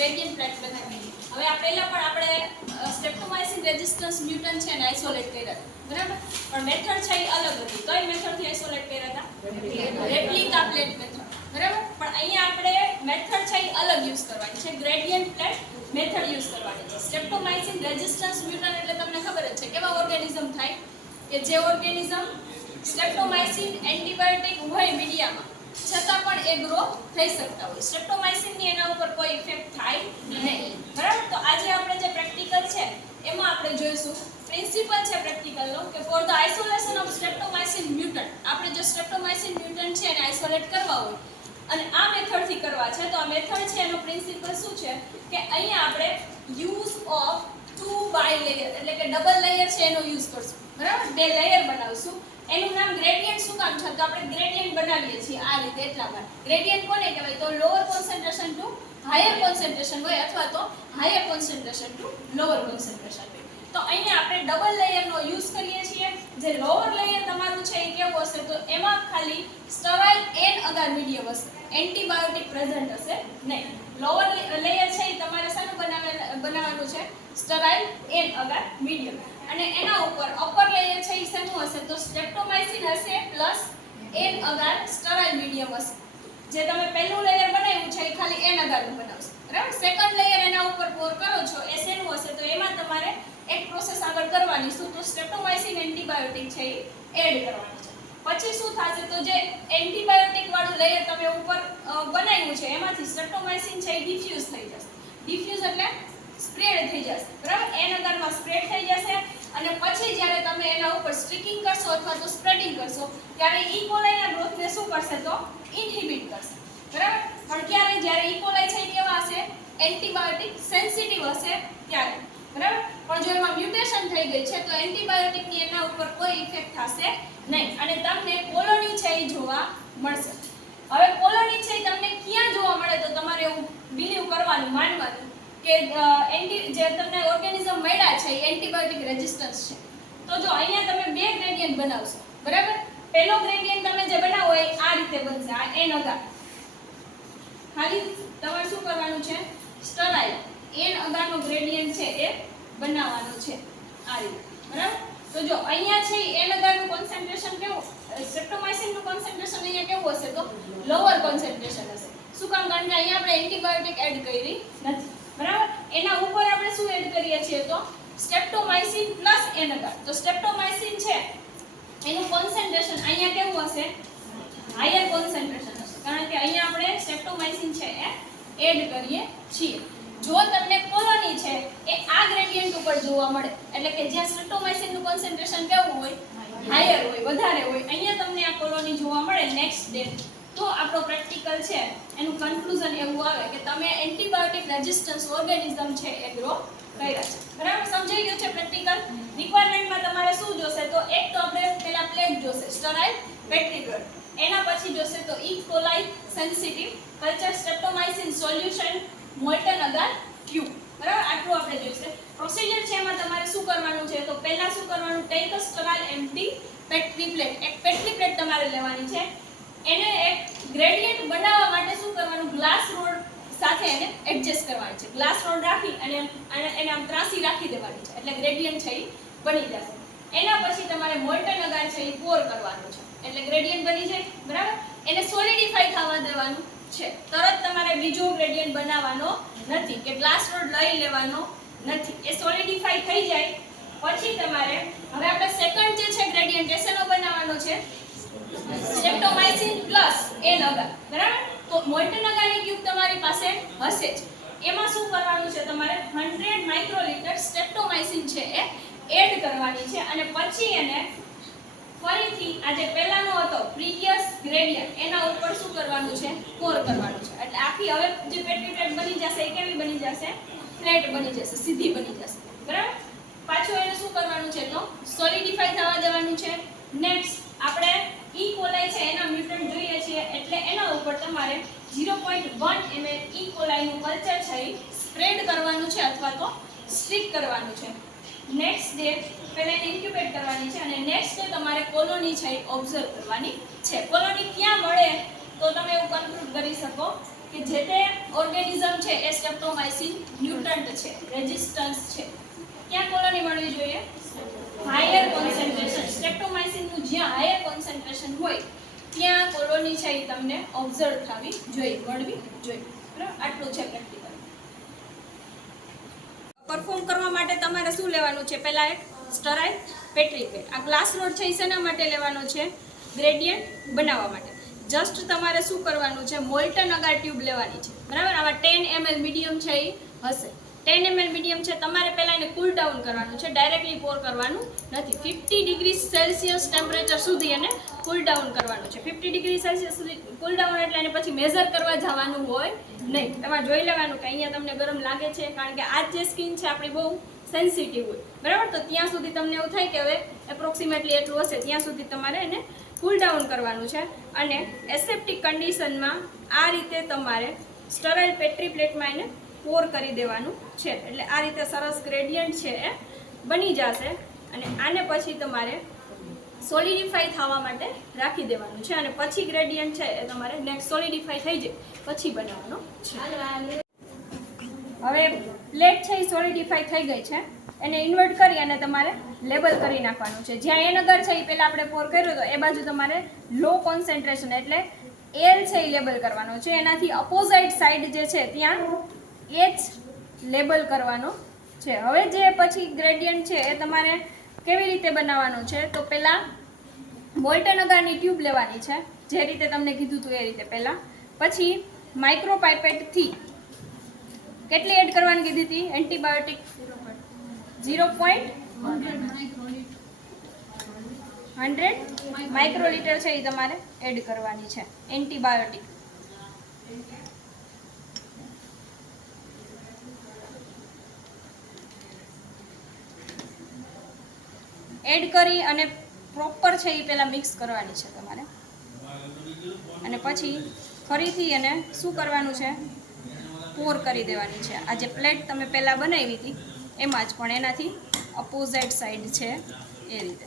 Gradient plate બનાવી. હવે આ પહેલા પણ આપણે સ્ટ્રેપ્ટોમાઇસિન રેઝિસ્ટન્સ મ્યુટન્ટ છે ને આઇસોલેટ કર્યા હતા, બરાબર? પણ મેથડ છે એ અલગ હતી. કઈ મેથડથી આઇસોલેટ કર્યા હતા? રેપ્લિકા પ્લેટ મેથડ, બરાબર? પણ અહીંયા આપણે મેથડ છે એ અલગ યુઝ કરવાની છે, ગ્રેડિયન્ટ પ્લેટ મેથડ યુઝ કરવાની છે. સ્ટ્રેપ્ટોમાઇસિન રેઝિસ્ટન્સ મ્યુટન્ટ એટલે તમને ખબર જ છે કેવા ઓર્ગેનિઝમ થાય કે જે ઓર્ગેનિઝમ સ્ટ્રેપ્ટોમાઇસિન એન્ટીબાયોટિક હોય મીડિયામાં છતાં પણ એ ગ્રો થઈ શકતા હોય. સ્ટ્રેપ્ટોમાઇસિનની એના ઉપર કોઈ ઇફેક્ટ થાય નહીં, બરાબર? તો આજે આપણે જે પ્રેક્ટિકલ છે એમાં આપણે જોઈશું પ્રિન્સિપલ છે પ્રેક્ટિકલનો કે for the isolation of streptomycin mutant, આપણે જો સ્ટ્રેપ્ટોમાઇસિન મ્યુટન્ટ છે એને આઇસોલેટ કરવા હોય અને આ મેથડથી કરવા છે તો આ મેથડ છે એનો પ્રિન્સિપલ શું છે કે અહીંયા આપણે યુઝ ઓફ 2 બાય લેયર એટલે કે ડબલ લેયર છે એનો યુઝ કરશું, બરાબર? 2 લેયર બનાવશું. એનું નામ ગ્રેડિયન્ટ શું કામ છે? તો આપણે ગ્રેડિયન્ટ બનાવીએ છીએ આ રીતે, એટલા માટે. ગ્રેડિયન્ટ કોને કહેવાય? તો lower concentration to higher concentration હોય અથવા તો higher concentration to lower concentration હોય. તો અહીંયા આપણે ડબલ લેયરનો યુઝ કરીએ છીએ. જે લોઅર લેયર તમારું છે એ કેવું હશે? તો એમાં ખાલી સ્ટરાઇલ એન અગાર મીડિયમ હશે, એન્ટીબાયોટિક પ્રેઝન્ટ હશે નહીં. લોઅર લેયર છે એ તમારે શાનું બનાવવાનું છે? Sterile an agar medium. અને એના ઉપર અપર લેયર છે એ શેનું હશે? તો સ્ટ્રેપ્ટોમાઇસિન હશે પ્લસ એન અગાર સ્ટરાઇલ મીડિયમ હશે. જે તમે પહેલું લેયર બનાવ્યું છે એ ખાલી એન અગારનું બનાવશે, બરાબર? સેકન્ડ લેયર એના ઉપર પોર કરો છો એ શેનું હશે? તો એમાં તમારે એક પ્રોસેસ આગળ કરવાની. શું? તો સ્ટ્રેપ્ટોમાઇસિન એન્ટીબાયોટિક છે એ એડ કરવાની છે. પછી શું થશે? તો જે એન્ટીબાયોટિક વાળું લેયર તમે ઉપર બનાવ્યું છે એમાંથી સ્ટ્રેપ્ટોમાઇસિન છે એ ડિફ્યુઝ થઈ જશે. ડિફ્યુઝ એટલે સ્પ્રેડ થઈ જશે, બરાબર? એન અગારમાં સ્પ્રેડ થઈ જશે અને પછી જ્યારે તમે એના ઉપર સ્ટ્રીકિંગ કરશો અથવા તો સ્પ્રેડિંગ કરશો ત્યારે ઈ કોલાઈના ગ્રોથને શું કરશે? તો ઇન્હિબિટ કરશે, બરાબર? પણ ક્યારે? જ્યારે ઈ કોલાઈ છે એ કેવા હશે? એન્ટીબાયોટિક સેન્સિટિવ હશે ત્યારે, બરાબર? પણ જો એમાં મ્યુટેશન થઈ ગઈ છે તો એન્ટીબાયોટિકની એના ઉપર કોઈ ઇફેક્ટ થશે નહીં અને તમને કોલોની છે એ જોવા મળશે. હવે કોલોની છે એ તમને ક્યાં જોવા મળે? તો તમારે એવું બિલીવ કરવાનું, માનવાનું કે જે તમને ઓર્ગેનિઝમ મળ્યા છે એ એન્ટીબાયોટિક રેઝિસ્ટન્સ છે. તો જો અહીંયા તમે 2 ગ્રેડિયન્ટ બનાવશો, બરાબર? પહેલો ગ્રેડિયન્ટ તમે જે બનાવો એ આ રીતે બનશે, આ એન અગાર. ખાલી તમારે શું કરવાનું છે? સ્ટરાઇલ એન અગારનો ગ્રેડિયન્ટ છે એ બનાવવાનો છે આ રીતે, બરાબર? તો જો અહીંયા છે એન અગારનું કોન્સન્ટ્રેશન કેવું? સ્ટ્રેપ્ટોમાઇસિનનું કોન્સન્ટ્રેશન અહીંયા કેવું હશે? તો લોઅર કોન્સન્ટ્રેશન હશે. શું કામ? કારણ કે અહીંયા આપણે એન્ટીબાયોટિક એડ કરી નથી, બરાબર? એના ઉપર આપણે શું એડ કરીએ છીએ? તો સ્ટ્રેપ્ટોમાઇસિન પ્લસ એન અગાર. તો સ્ટ્રેપ્ટોમાઇસિન છે એનું કોન્સન્ટ્રેશન અહીંયા કેવું હશે? હાયર કોન્સન્ટ્રેશન હશે કારણ કે અહીંયા આપણે સ્ટ્રેપ્ટોમાઇસિન છે એ એડ કરીએ છીએ. જો તમને કોલોની છે એ આ ગ્રેડિયન્ટ ઉપર જોવા મળે એટલે કે જ્યાં સ્ટ્રેપ્ટોમાઇસિનનું કોન્સન્ટ્રેશન કેવું હોય? હાયર હોય, વધારે હોય, અહીંયા તમને આ કોલોની જોવા મળે નેક્સ્ટ ડે, તો આપણો પ્રેક્ટિકલ છે એનું કન્ક્લુઝન એવું આવે કે તમે એન્ટીબાયોટિક રેઝિસ્ટન્સ ઓર્ગેનિઝમ છે એ ગ્રો કર્યા છે, બરાબર? સમજાઈ ગયું છે પ્રેક્ટિકલ? રિક્વાયરમેન્ટમાં તમારે શું જોશે? તો એક તો આપણે પહેલા પ્લેટ જોશે, સ્ટરાઇલ પેટ્રી પ્લેટ. એના પછી જોશે તો E coli sensitive culture, streptomycin solution, molten agar cube, બરાબર? આટલું આપણે જોઈશે. પ્રોસિજર છે એમાં તમારે શું કરવાનું છે? તો પહેલા શું કરવાનું? Take a sterile empty petri plate. એક પેટ્રી પ્લેટ તમારે લેવાની છે. એને એક ગ્રેડિયન્ટ બનાવવા માટે શું કરવાનું? ગ્લાસ રોડ સાથે એને એડજસ્ટ કરવાની છે. ગ્લાસ રોડ રાખી અને એને આમ ત્રાસી રાખી દેવાની છે એટલે ગ્રેડિયન્ટ છે એ બની જશે. એના પછી તમારે મોલ્ટન અગાર છે એ પોર કરવાનું છે એટલે ગ્રેડિયન્ટ બની જાય, બરાબર? એને સોલિડિફાઈ થવા દેવાનું છે. તરત તમારે બીજો ગ્રેડિયન્ટ બનાવવાનો નથી કે ગ્લાસ રોડ લઈ લેવાનો નથી. એ સોલિડિફાઈ થઈ જાય પછી તમારે હવે આપણે સેકન્ડ જે છે ગ્રેડિયન્ટ એનો બનાવવાનો છે સ્ટ્રેપ્ટોમાઇસિન પ્લસ એન અગાર, બરાબર? તો મોલ્ટન અગારની ક્યુબ તમારી પાસે હશે જ. એમાં શું કરવાનું છે? તમારે 100 માઇક્રોલીટર સ્ટ્રેપ્ટોમાઇસિન છે એ એડ કરવાની છે અને પછી એને ફરીથી આ જે પહેલાનો હતો પ્રીવિયસ ગ્રેડિયન્ટ એના ઉપર શું કરવાનું છે? પોર કરવાનું છે. એટલે આખી હવે જે પેટ્રી પ્લેટ બની જશે એ કેવી બની જશે? ફ્લેટ બની જશે, સીધી બની જશે, બરાબર? પાછું એને શું કરવાનું છે? તો સોલિડિફાઈ થવા દેવાનું છે. નેક્સ્ટ આપણે ઈ કોલાઈ છે એના મ્યુટન્ટ જોઈએ છીએ એટલે એના ઉપર તમારે 0.1 ml ઈ કોલાઈનું કલ્ચર છે એ સ્પ્રેડ કરવાનું છે અથવા તો સ્ટ્રીક કરવાનું છે. નેક્સ્ટ ડે પહેલા એને ઇન્ક્યુબેટ કરવાની છે અને નેક્સ્ટ ડે તમારે કોલોની છે એ ઓબ્ઝર્વ કરવાની છે. કોલોની ક્યાં મળે તો તમે એવું કન્ક્લુડ કરી શકો કે જે તે ઓર્ગેનિઝમ છે એ સ્ટ્રેપ્ટોમાઇસિન મ્યુટન્ટ છે, રેઝિસ્ટન્સ છે, ક્યાં કોલોની મળવી જોઈએ? Higher concentration. સ્ટ્રેપ્ટોમાઇસિનનું જ્યાં હાયર કોન્સન્ટ્રેશન હોય ત્યાં કોલોની છે એ તમને ઓબ્ઝર્વ થવી જોઈએ, મળવી જોઈએ. બરાબર, આટલું છે પ્રેક્ટિકલ. પરફોર્મ કરવા માટે તમારે શું લેવાનું છે? પહેલા એક સ્ટરાઇલ પેટ્રી પ્લેટ. આ ગ્લાસ રોડ છે એ શેના માટે લેવાનો છે? ગ્રેડિયન્ટ બનાવવા માટે. જસ્ટ તમારે શું કરવાનું છે? મોલ્ટન અગાર ટ્યુબ લેવાની છે. બરાબર, આમાં 10 ml મીડિયમ છે એ હશે. 10 ml મીડિયમ છે, તમારે પહેલા એને કુલ ડાઉન કરવાનું છે, ડાયરેક્ટલી પોર કરવાનું નથી. 50 ડિગ્રી સેલ્સિયસ ટેમ્પરેચર સુધી એને કુલ ડાઉન કરવાનું છે. 50 ડિગ્રી સેલ્સિયસ સુધી કુલ ડાઉન એટલે એને પછી મેઝર કરવા જવાનું હોય નહીં. તમારે જોઈ લેવાનું કે અહીંયા તમને ગરમ લાગે છે, કારણ કે આ જે સ્કિન છે આપણી બહુ સેન્સિટિવ હોય. બરાબર, તો ત્યાં સુધી તમને એવું થાય કે હવે એપ્રોક્સિમેટલી એટલું હશે, ત્યાં સુધી તમારે એને કુલ ડાઉન કરવાનું છે. અને એસેપ્ટિક કન્ડિશનમાં આ રીતે તમારે સ્ટરાઇલ પેટ્રી પ્લેટમાં એને પોર કરી દેવાનું છે. એટલે આ રીતે સરસ ગ્રેડિયન્ટ છે એ બની જશે. અને આને પછી તમારે સોલિડિફાઈ થવા માટે રાખી દેવાનું છે. અને પછી ગ્રેડિયન્ટ છે એ તમારે નેક્સ્ટ સોલિડિફાઈ થઈ જાય પછી બનાવવાનો છે. હવે પ્લેટ છે એ સોલિડિફાઈ થઈ ગઈ છે, એને ઇન્વર્ટ કરી અને તમારે લેબલ કરી નાખવાનું છે. જ્યાં એ નગર છે એ પહેલાં આપણે પોર કર્યો હતો એ બાજુ તમારે લો કોન્સન્ટ્રેશન એટલે એલ છે એ લેબલ કરવાનો છે. એનાથી અપોઝાઇટ સાઈડ જે છે ત્યાં એચ લેબલ કરવાનો છે. હવે જે પછી ગ્રેડિયન્ટ છે એ તમારે કેવી રીતે બનાવવાનું છે? તો પહેલાં મોલ્ટન અગારની ટ્યુબ લેવાની છે, જે રીતે તમને કીધું હતું એ રીતે પહેલાં. પછી માઇક્રો પાઇપેટથી કેટલી એડ કરવાની કીધી હતી? એન્ટીબાયોટિક 0.100 માઇક્રોલીટર છે એ તમારે એડ કરવાની છે એન્ટીબાયોટિક. એડ કરી અને પ્રોપર છે એ પહેલાં મિક્સ કરવાની છે તમારે. અને પછી ફરીથી એને શું કરવાનું છે? પોર કરી દેવાની છે. આ જે પ્લેટ તમે પહેલાં બનાવી હતી એમાં જ, પણ એનાથી અપોઝાઇટ સાઈડ છે એ રીતે.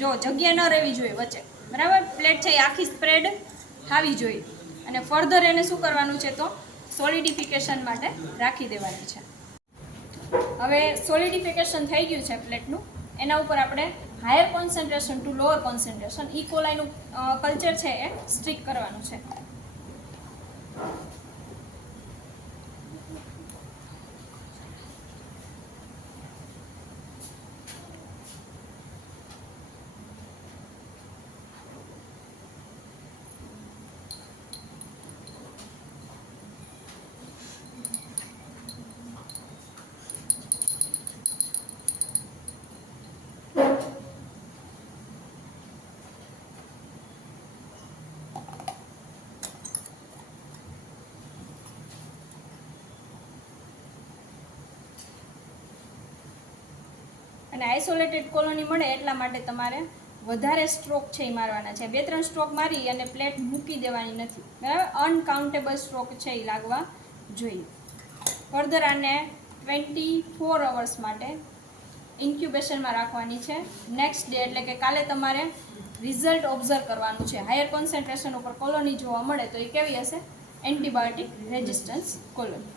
જો જગ્યા ન રહેવી જોઈએ વચ્ચે. બરાબર, પ્લેટ છે એ આખી સ્પ્રેડ થવી જોઈએ. અને ફર્ધર એને શું કરવાનું છે? તો સોલિડિફિકેશન માટે રાખી દેવાની છે. હવે સોલિડિફિકેશન થઈ ગયું છે પ્લેટનું. એના ઉપર આપણે higher concentration to lower concentration ઇકોલાઈનું કલ્ચર છે એ સ્ટ્રીક કરવાનું છે. અને આઇસોલેટેડ કોલોની મળે એટલા માટે તમારે વધારે સ્ટ્રોક છે એ મારવાના છે. 2-3 સ્ટ્રોક મારી અને પ્લેટ મૂકી દેવાની નથી. બરાબર, અનકાઉન્ટેબલ સ્ટ્રોક છે એ લાગવા જોઈએ. ફર્ધર આને 24 અવર્સ માટે ઇન્ક્યુબેશનમાં રાખવાની છે. નેક્સ્ટ ડે એટલે કે કાલે તમારે રિઝલ્ટ ઓબ્ઝર્વ કરવાનું છે. હાયર કોન્સન્ટ્રેશન ઉપર કોલોની જોવા મળે તો એ કેવી હશે? Antibiotic resistance colony.